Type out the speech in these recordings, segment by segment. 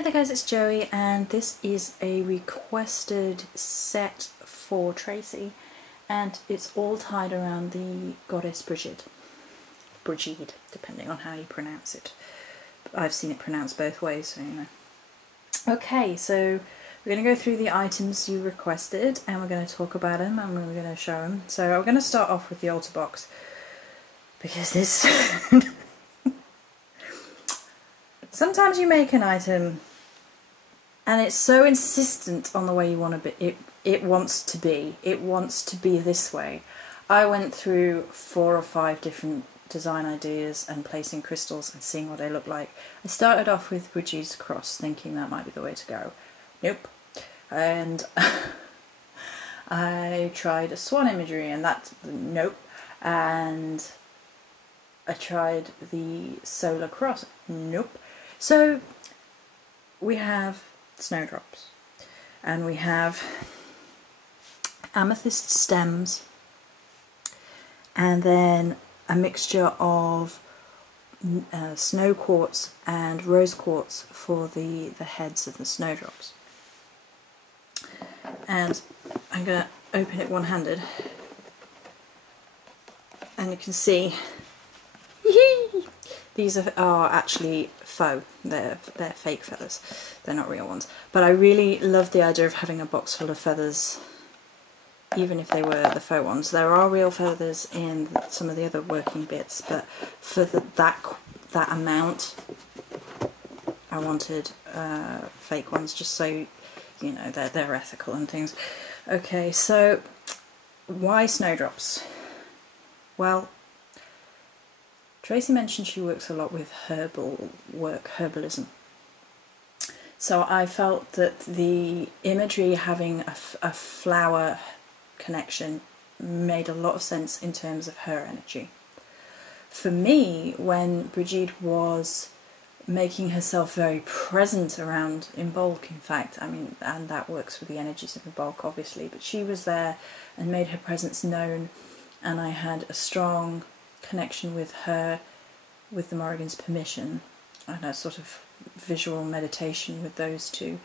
Hey there guys, it's Joey, and this is a requested set for Tracy, and it's all tied around the goddess Brigid. Brigid, depending on how you pronounce it. I've seen it pronounced both ways, so you know. Okay, so we're going to go through the items you requested, and we're going to talk about them, and we're going to show them. So I'm going to start off with the altar box, because this... Sometimes you make an item and it's so insistent on the way you want to be. It wants to be. It wants to be this way. I went through 4 or 5 different design ideas and placing crystals and seeing what they look like. I started off with Brigid's cross, thinking that might be the way to go. Nope. And I tried a swan imagery, and that's nope. And I tried the solar cross. Nope. So we have snowdrops, and we have amethyst stems, and then a mixture of snow quartz and rose quartz for the heads of the snowdrops. And I'm going to open it one-handed, and you can see these are actually faux. They're fake feathers. They're not real ones. But I really love the idea of having a box full of feathers, even if they were the faux ones. There are real feathers in some of the other working bits, but for that amount, I wanted fake ones, just so you know they're ethical and things. Okay, so why snowdrops? Well, Tracy mentioned she works a lot with herbalism. So I felt that the imagery having a flower connection made a lot of sense in terms of her energy. For me, when Brigid was making herself very present around Imbolc, in fact, I mean, and that works with the energies of Imbolc obviously, but she was there and made her presence known, and I had a strong connection with her, with the Morrigan's permission, and a sort of visual meditation with those two.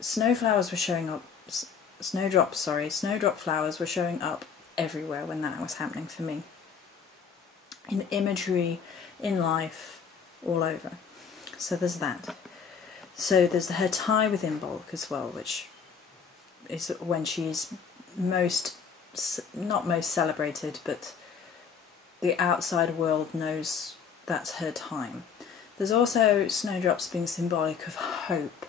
Snowflowers were showing up, snowdrop flowers were showing up everywhere when that was happening for me. In imagery, in life, all over. So there's that. So there's her tie with Imbolc as well, which is when she's not most celebrated, but the outside world knows that's her time. There's also snowdrops being symbolic of hope,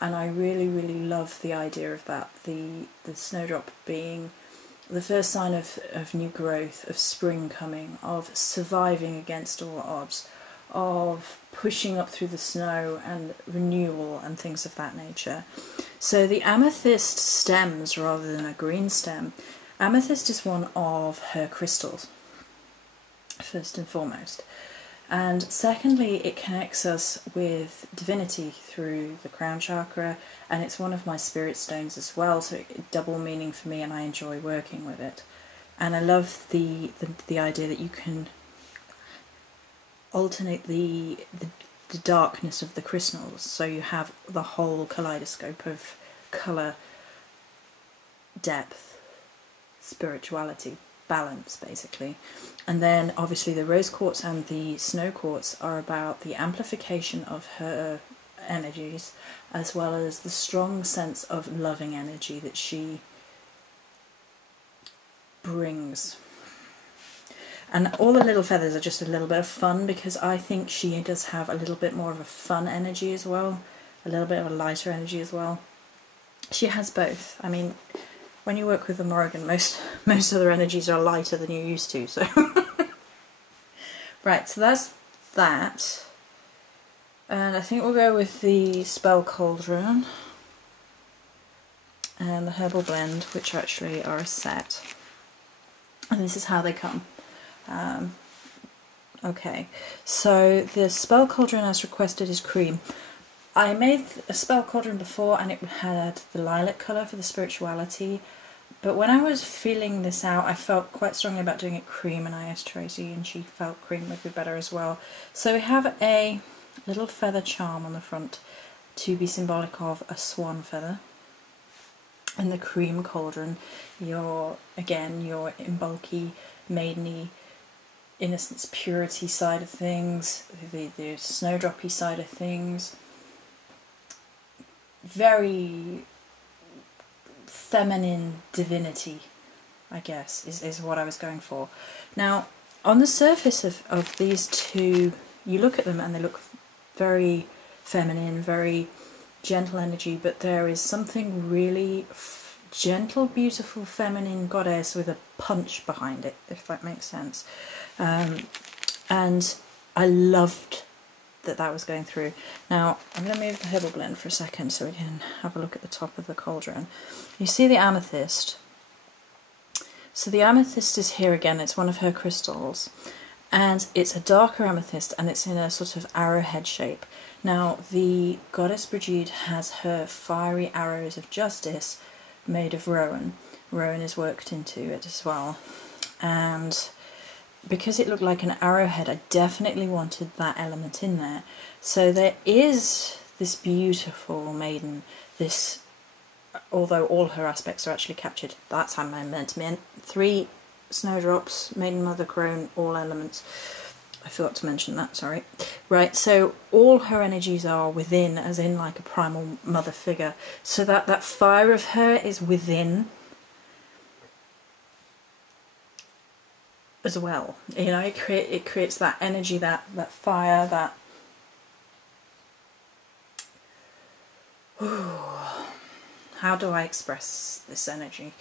and I really, really love the idea of that. The snowdrop being the first sign of new growth, of spring coming, of surviving against all odds, of pushing up through the snow and renewal and things of that nature. So the amethyst stems rather than a green stem. Amethyst is one of her crystals, first and foremost, and secondly it connects us with divinity through the crown chakra, and it's one of my spirit stones as well, so it double meaning for me, and I enjoy working with it. And I love the idea that you can alternate the darkness of the crystals, so you have the whole kaleidoscope of colour, depth, spirituality, balance basically. And then obviously the rose quartz and the snow quartz are about the amplification of her energies, as well as the strong sense of loving energy that she brings. And all the little feathers are just a little bit of fun, because I think she does have a little bit more of a fun energy as well, a little bit of a lighter energy as well. She has both. I mean, when you work with the Morrigan, most other energies are lighter than you're used to, so... Right, so that's that. And I think we'll go with the Spell Cauldron and the Herbal Blend, which actually are a set. And this is how they come. Okay, so the Spell Cauldron as requested is cream. I made a Spell Cauldron before, and it had the lilac colour for the spirituality, but when I was feeling this out I felt quite strongly about doing it cream, and I asked Tracy and she felt cream would be better as well. So we have a little feather charm on the front, to be symbolic of a swan feather. And the cream cauldron, your in bulky, maideny, innocence, purity side of things, the snowdroppy side of things. Very feminine divinity, I guess, is what I was going for. Now, on the surface of these two, you look at them and they look very feminine, very gentle energy, but there is something really gentle, beautiful, feminine goddess with a punch behind it, if that makes sense. And I loved that was going through. Now, I'm going to move the herbal blend for a second so we can have a look at the top of the cauldron. You see the amethyst. So the amethyst is here again, it's one of her crystals. And it's a darker amethyst and it's in a sort of arrowhead shape. Now, the goddess Brigid has her fiery arrows of justice made of rowan. Rowan is worked into it as well. And because it looked like an arrowhead, I definitely wanted that element in there. So there is this beautiful maiden, this, although all her aspects are actually captured, that's how I meant 3 snowdrops, maiden, mother, crone, all elements. I forgot to mention that, sorry. Right, so all her energies are within, as in like a primal mother figure. So that fire of her is within as well. You know, it creates that energy, that fire, that... Ooh. How do I express this energy?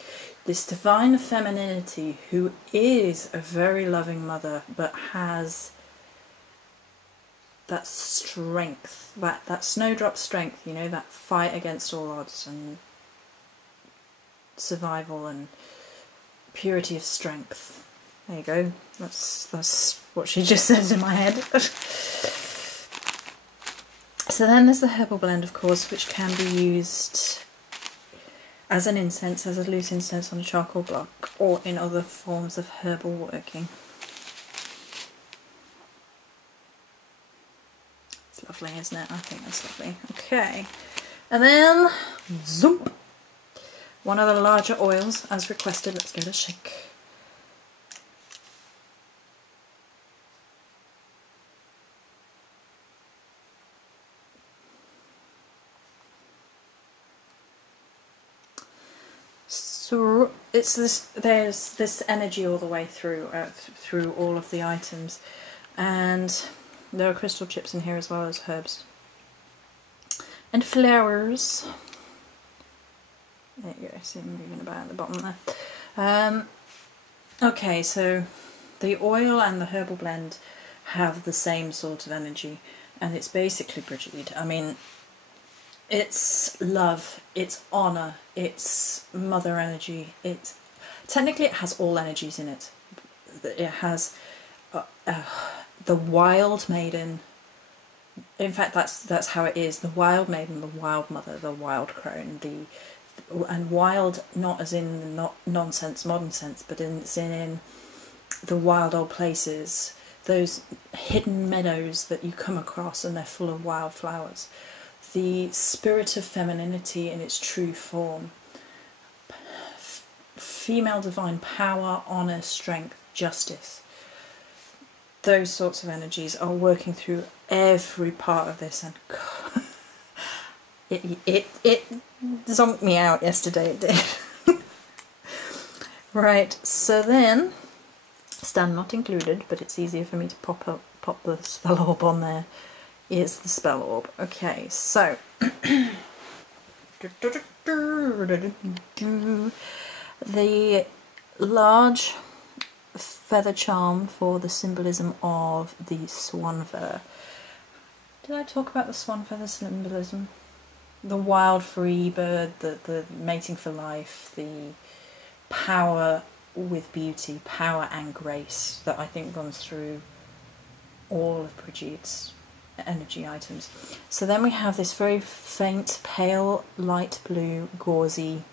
This divine femininity who is a very loving mother but has that strength, that snowdrop strength, you know, that fight against all odds and survival and purity of strength. There you go. That's what she just said in my head. So then there's the herbal blend, of course, which can be used as an incense, as a loose incense on a charcoal block, or in other forms of herbal working. It's lovely, isn't it? I think that's lovely. Okay, and then, zoom! One of the larger oils, as requested. Let's give it a shake. So it's this. There's this energy all the way through through all of the items, and there are crystal chips in here as well as herbs and flowers. There you go. See them moving about at the bottom there. Okay, so the oil and the herbal blend have the same sort of energy, and it's basically Brigid. I mean, it's love, it's honour, it's mother energy. It's technically it has all energies in it. It has the wild maiden. In fact, that's how it is. The wild maiden, the wild mother, the wild crone, and wild not as in the not nonsense modern sense, but it's in the wild old places, those hidden meadows that you come across and they're full of wild flowers. The spirit of femininity in its true form. Female divine power, honour, strength, justice. Those sorts of energies are working through every part of this, and God, it zonked me out yesterday, it did. Right, so then, stand not included, but it's easier for me to pop the spell orb on there. Is the spell orb. Okay, so the large feather charm for the symbolism of the swan feather. Did I talk about the swan feather symbolism? The wild free bird, the mating for life, the power with beauty, power and grace that I think runs through all of Brigid's energy items. So then we have this very faint, pale, light blue, gauzy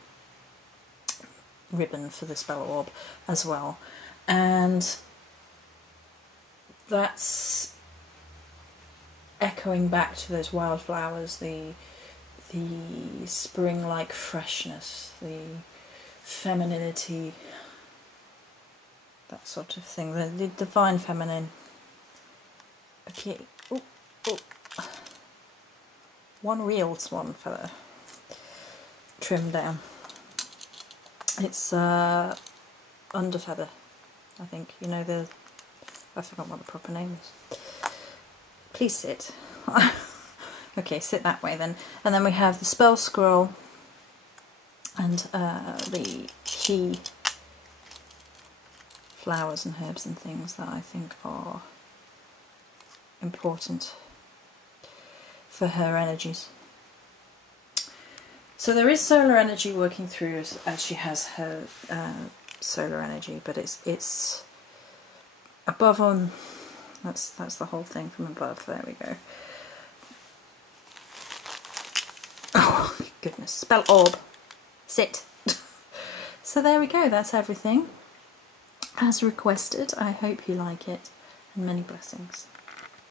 ribbon for the spell orb as well. And that's echoing back to those wildflowers, the the spring-like freshness, the femininity, that sort of thing, the divine feminine. Okay, oh, oh. One real swan feather trimmed down. It's under feather, I think. You know, I forgot what the proper name is. Please sit. Okay, sit that way then. And then we have the spell scroll and the key flowers and herbs and things that I think are important for her energies. So there is solar energy working through as she has her solar energy, but it's above on. That's the whole thing from above. There we go. Oh goodness! Spell orb. Sit. So there we go. That's everything as requested. I hope you like it, and many blessings.